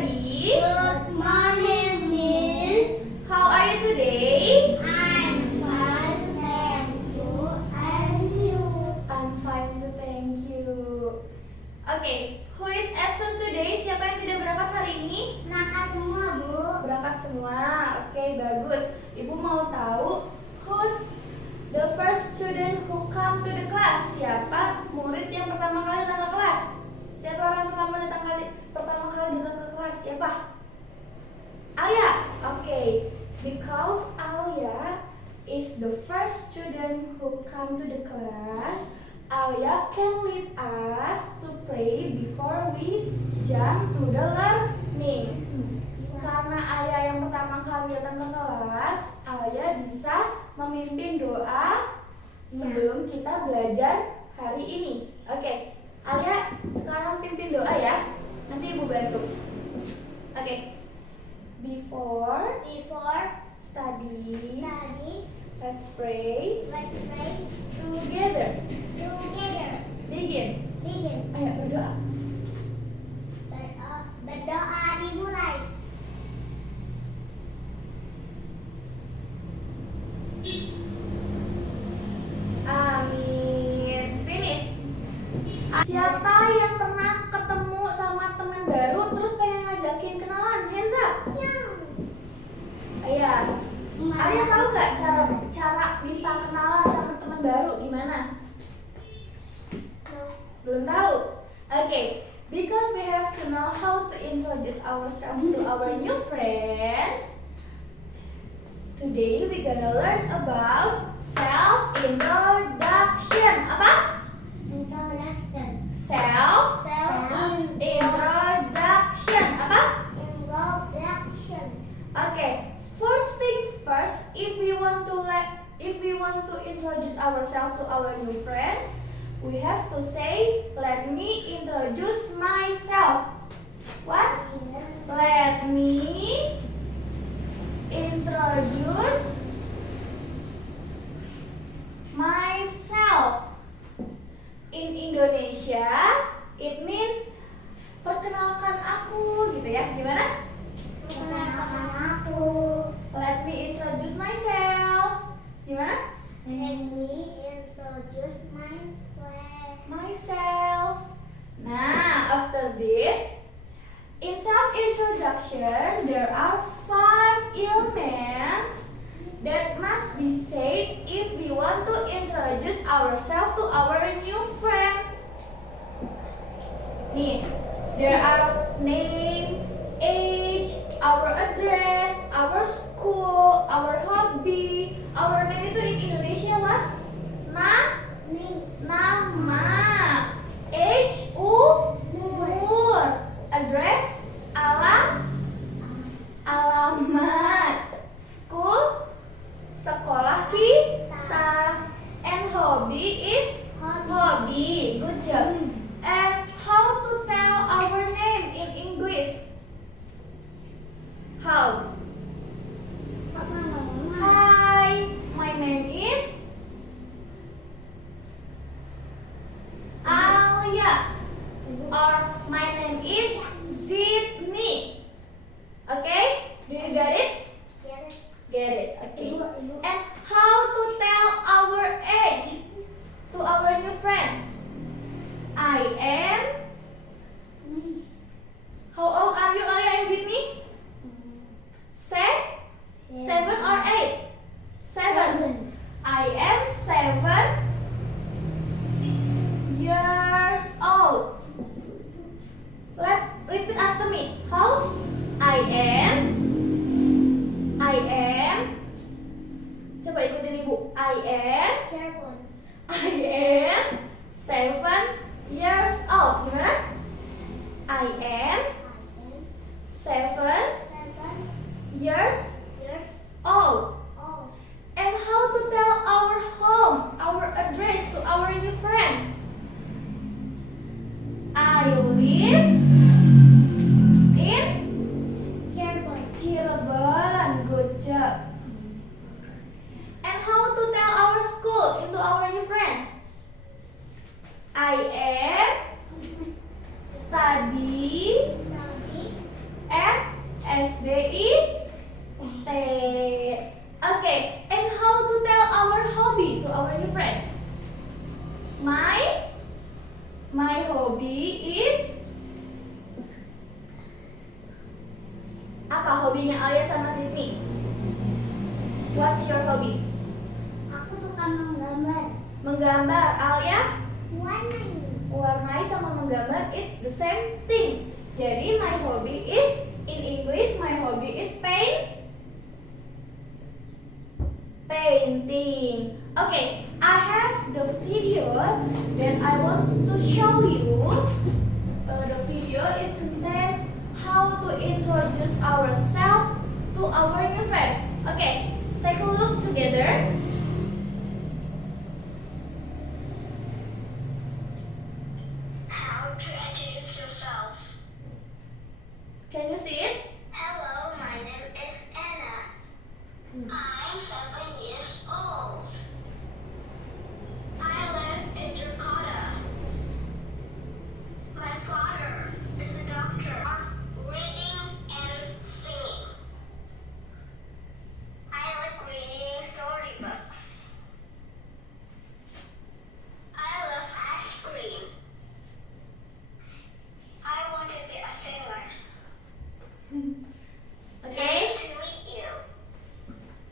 everybody. Good morning, Miss. How are you today? I'm fine, thank you. And you? I'm fine too, thank you. Okay, who is absent today? Siapa yang tidak berangkat hari ini? Berangkat semua, Bu. Berangkat semua. Oke, bagus. Ibu mau tahu who's the first student who come to the class? Siapa murid yang pertama kali datang ke kelas? Siapa orang pertama kali datang ke kelas? Siapa? Alia. Okay, because Alia is the first student who come to the class, Alia can lead us to pray before we jump to the learning. Karena Alia yang pertama kali datang ke kelas, Alia bisa memimpin doa sebelum kita belajar hari ini. Oke, Alia sekarang pimpin doa ya. Nanti Ibu bantu. Oke. Before study, let's pray let's pray together. together. Begin. Begin. Ayo berdoa. Berdoa dimulai. Amin. Finish. Siapa yang pernah ketemu sama teman baru terus pengen ngajakin kenalan? Hands up. Iya. Alia tahu nggak cara minta kenalan sama teman baru gimana? Belum tahu. Okay, because we have to know how to introduce ourselves to our new friends. Today we gonna learn about self-introduction. Apa? Introduction. Self-introduction. Apa? Introduction. Okay, first thing first, if we want to introduce ourselves to our new friends, we have to say, let me introduce myself. What? Let me introduce myself. In Indonesia, it means perkenalkan aku, gitu ya. Gimana? Perkenalkan aku. Let me introduce myself. Gimana? Let me introduce Myself. Nah, after this, in self-introduction, there are 5 elements that must be said if we want to introduce ourselves to our new friends. Nih, there are name, age, our address, our school, our hobby. Our name itu in Indonesia what? Nama. Age, umur. Address, alamat. School, sekolah kita. And hobby is hobby. Good job. And how to tell our name in English? How? Hi, my name is Alia. Or my name is Zidni. Okay? Do you get it? Get it. Okay. And how to tell our age to our new friends? I am. How old are you, Alia and Zidni? Say 7 or 8? 7. I am 7 years old. Repeat after me. How? I am. Coba ikutin Ibu. I am 7 years old. Gimana? I am 7 years old. And how to tell our home, our address to our new friends? I live in Cirebon. Good job. And how to tell our school into our new friends? I am study SDIT. Okay, and how to tell our hobby to our new friends? My hobby is apa hobinya Alia sama Sydney? What's your hobby? Aku suka menggambar. Menggambar. Alia? Warnai. Warnai sama menggambar it's the same thing. Jadi my hobby is, in English my hobby is painting. Okay, I have the video that I want to show you. The video is contains how to introduce ourselves to our new friend. Okay, take a look together. How to introduce yourself? Can you see it? Hello, my name is Anna. I'm 7 years old. I live in Jakarta. My father is a doctor. Reading and singing. I like reading storybooks. I love ice cream. I want to be a singer. Okay. Nice to meet you.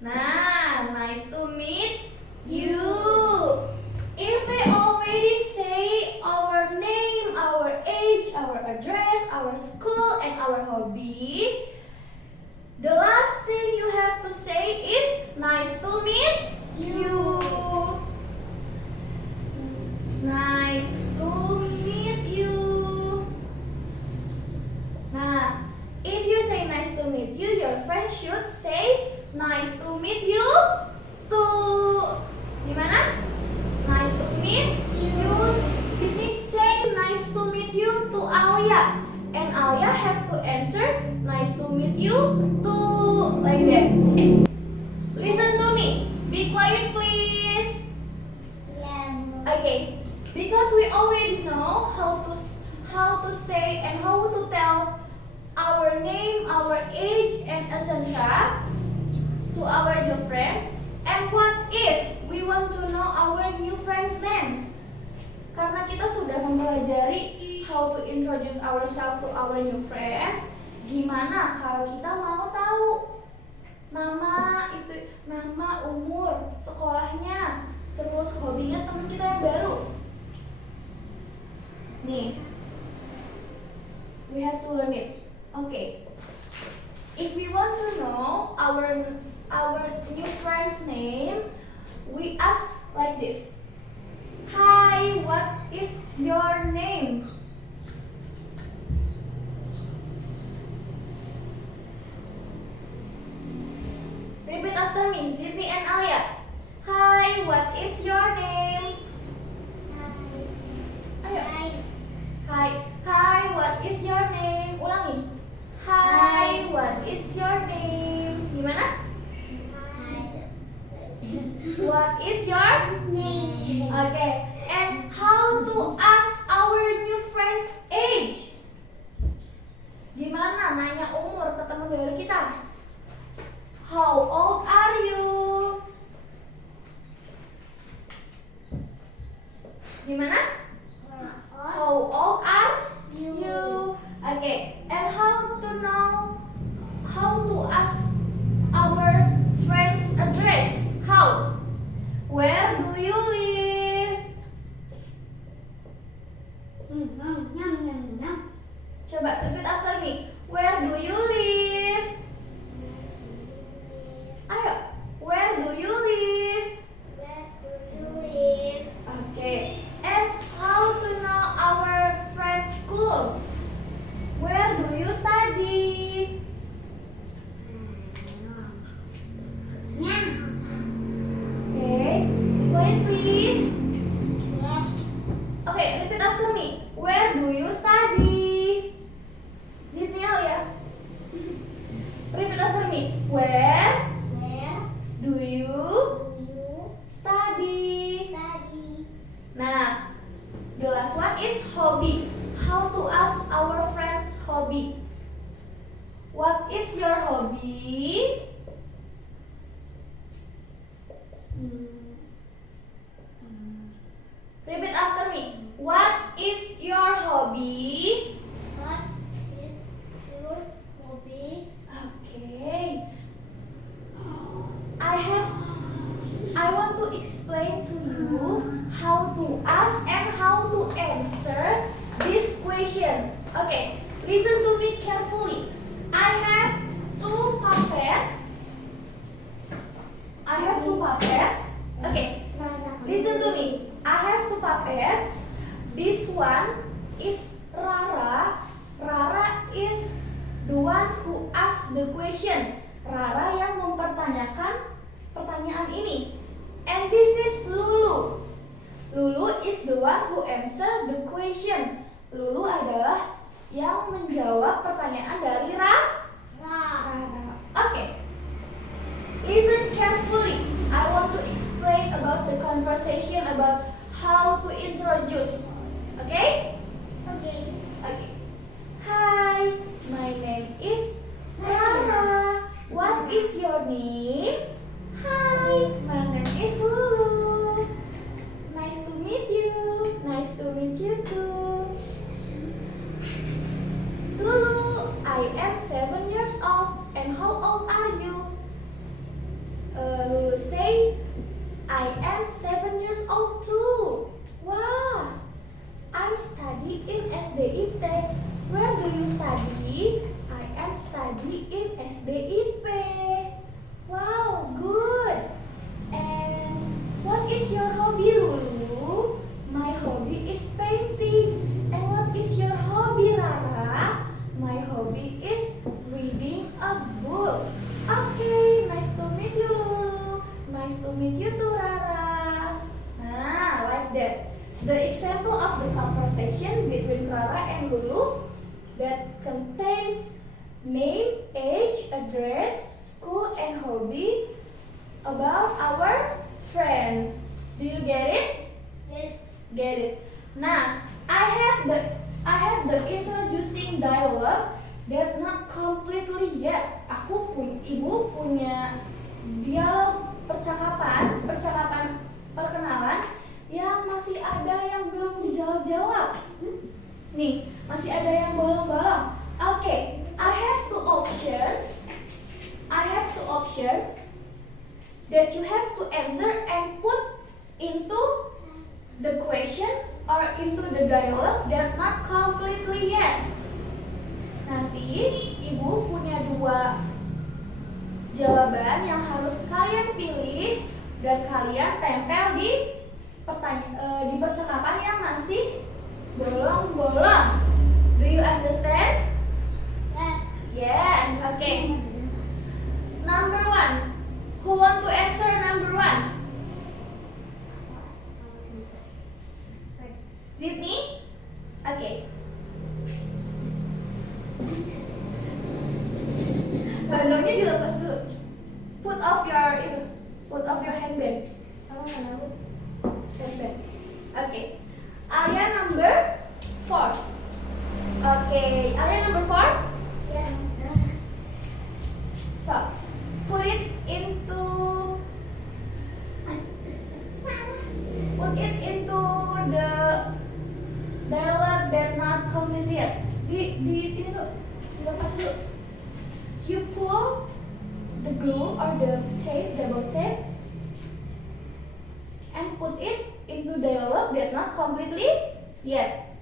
Nah, nice to meet you. If we already say our name, our age, our address, our school, and our hobby, the last thing you have to say is nice to meet you. Nice to meet you. Nah, if you say nice to meet you, your friend should say nice to meet you too. Gimana? Nice to meet you. Sydney say nice to meet you to Alia, and Alia have to answer nice to meet you too, like that. Okay. Listen to me. Be quiet, please. Okay. Because we already know how to say and how to tell our name, our age, and etc. to our new friends. And what if we want to know our new friends' names? Karena kita sudah mempelajari how to introduce ourselves to our new friends, gimana kalau kita mau tahu nama, umur, sekolahnya, terus hobinya teman kita yang baru? Nih, we have to learn it. Okay. If we want to know our new friend's name, we ask like this. Hi, what is your name? Repeat after me, Sydney and Alia. Hi, what is your name? Ayo. Hi, what is your name? Ulangi. Hi, what is your name? Gimana? What is your Name. Okay. And how to ask our new friend's age? Gimana nanya umur ke teman baru kita? How old are you? Gimana? How old are you? Okay. And how to know how to ask our friend's address? How? Where do you live? Coba repeat after me. Where do you live? Ayo. Where do you live? Okay. And how to know our friend's school? Where do you study? Okay. Quiet please. Okay, repeat after me. Where do you study? Sydney Alia. Repeat after me. Where do you study? Nah, the last one is hobby. How to ask our friends hobby? What is your hobby? Repeat after me. What is your hobby? What is your hobby? Okay. I want to explain to you how to ask and how to answer this question. Okay, listen to me carefully. I have two puppets. Okay, listen to me. I have two puppets. This one is Rara. Rara is the one who asked the question. Rara yang mempertanyakan pertanyaan ini. And this is Lulu. Lulu is the one who answered the question. Lulu adalah yang menjawab pertanyaan dari Rara. Okay. Listen carefully. I want to explain about the conversation about how to introduce. Okay? Okay. Okay. Hi, my name is Rara. What is your name? Hi, my name is Lulu. Nice to meet you. Nice to meet you too. Lulu, I am 7 years old. And how old are you? Lulu say, I am 7 years old too. Wow, I'm studying in SDIP. Where do you study? I am studying in SDIP. Wow, good. And what is your hobby, Lulu? My hobby is painting. And what is your hobby, Rara? My hobby is reading a book. Okay, nice to meet you, Lulu. Nice to meet you too, Rara. Like that. The example of the conversation between Rara and Lulu that contains name, age, address, school, and hobby about our friends. Do you get it? Yes. Get it. Nah, I have the introducing dialogue that not completely yet. Ibu punya dialog percakapan perkenalan yang masih ada yang belum dijawab-jawab. Nih, masih ada yang bolong-bolong. Okay, I have two option that you have to answer and put into the question or into the dialogue that not completely yet. Nanti ibu punya dua jawaban yang harus kalian pilih dan kalian tempel di percakapan yang masih bolong-bolong. Do you understand? Yes. Okay. Number 1. Who want to answer number 1? Sydney? Okay. Bandungnya dilepas dulu. Put off your handbag. Handbag. Okay. Area number 4. Okay. Area number 4. Yes. So, put it into the dialogue that not complete yet. Ini dulu. Dilepas dulu. You pull the glue or the tape, double tape, and put it into dialogue that not completely yet.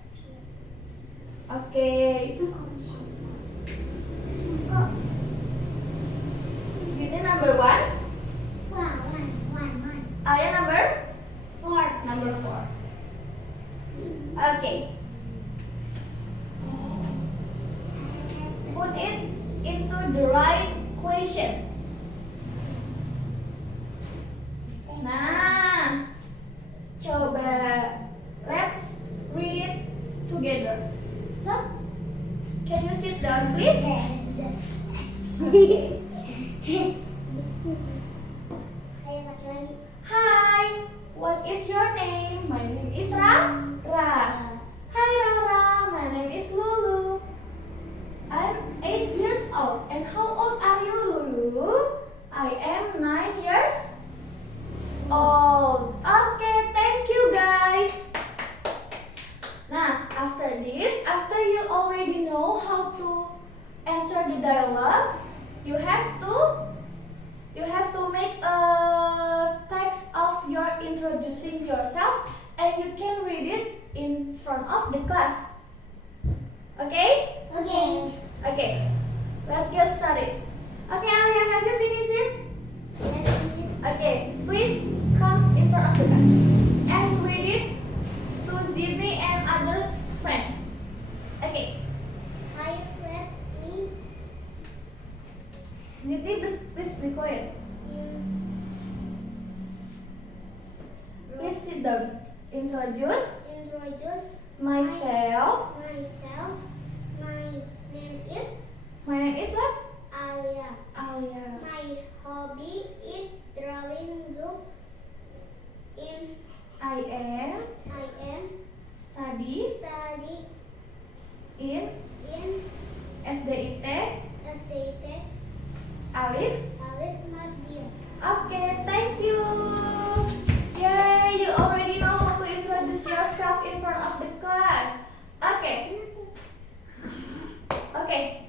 Okay. Is it number 1? One. Area number 4. number 4. Okay. Put it into the right question. Nah, coba let's read it together. So, can you sit down, please? Saya pakai lagi. Hi, what is your name? My name is Rara. Hi Rara, my name is Lulu. I'm 8 years old. I am 9 years old. Okay, thank you guys. Now, after this, after you already know how to answer the dialogue, you have to make a text of your introducing yourself, and you can read it in front of the class. Okay? Okay. Okay. Let's get started. Okay, Alia, have you finished it? Yes. Okay, please come in front of the class and read it to Zidni and others friends. Okay, Hi, let me Zidni, please be quiet. Please sit down. Introduce introduce myself. myself. My name is what? Alia. Alia. My hobby is drawing book. I am I am study study in in SDIT SDIT Alif. Alif Madya. Okay, thank you. Yay, you already know how to introduce yourself in front of the class. Okay. Okay.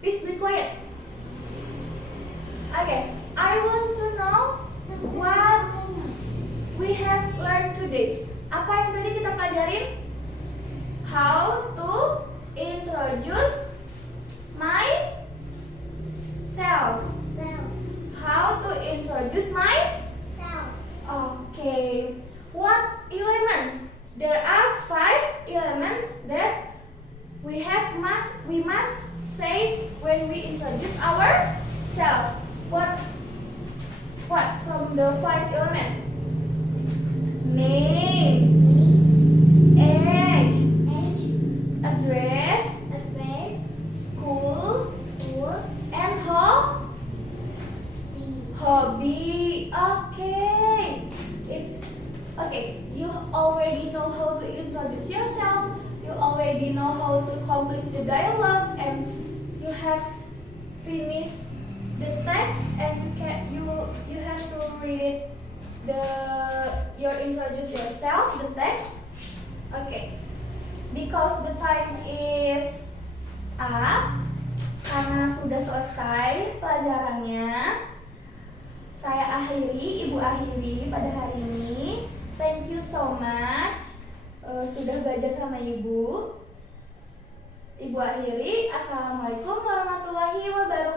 Please be quiet. Okay, I want to know what we have learned today. Apa yang tadi kita pelajarin? How to introduce myself. Self. How to introduce my? Self. Okay. What elements? There are 5 elements that we must say when we introduce ourselves. What from the 5 elements? Name, age, Age. address, Address. school, School. and hobby. Okay, you already know how to introduce yourself. You already know how to complete the dialogue, and you have finished the text, and you have to read it. Your introduce yourself, the text. Okay, because the time is up, karena sudah selesai pelajarannya, saya akhiri, Ibu akhiri pada hari ini. Thank you so much sudah belajar sama Ibu. Ibu akhiri. Assalamualaikum warahmatullahi wabarakatuh.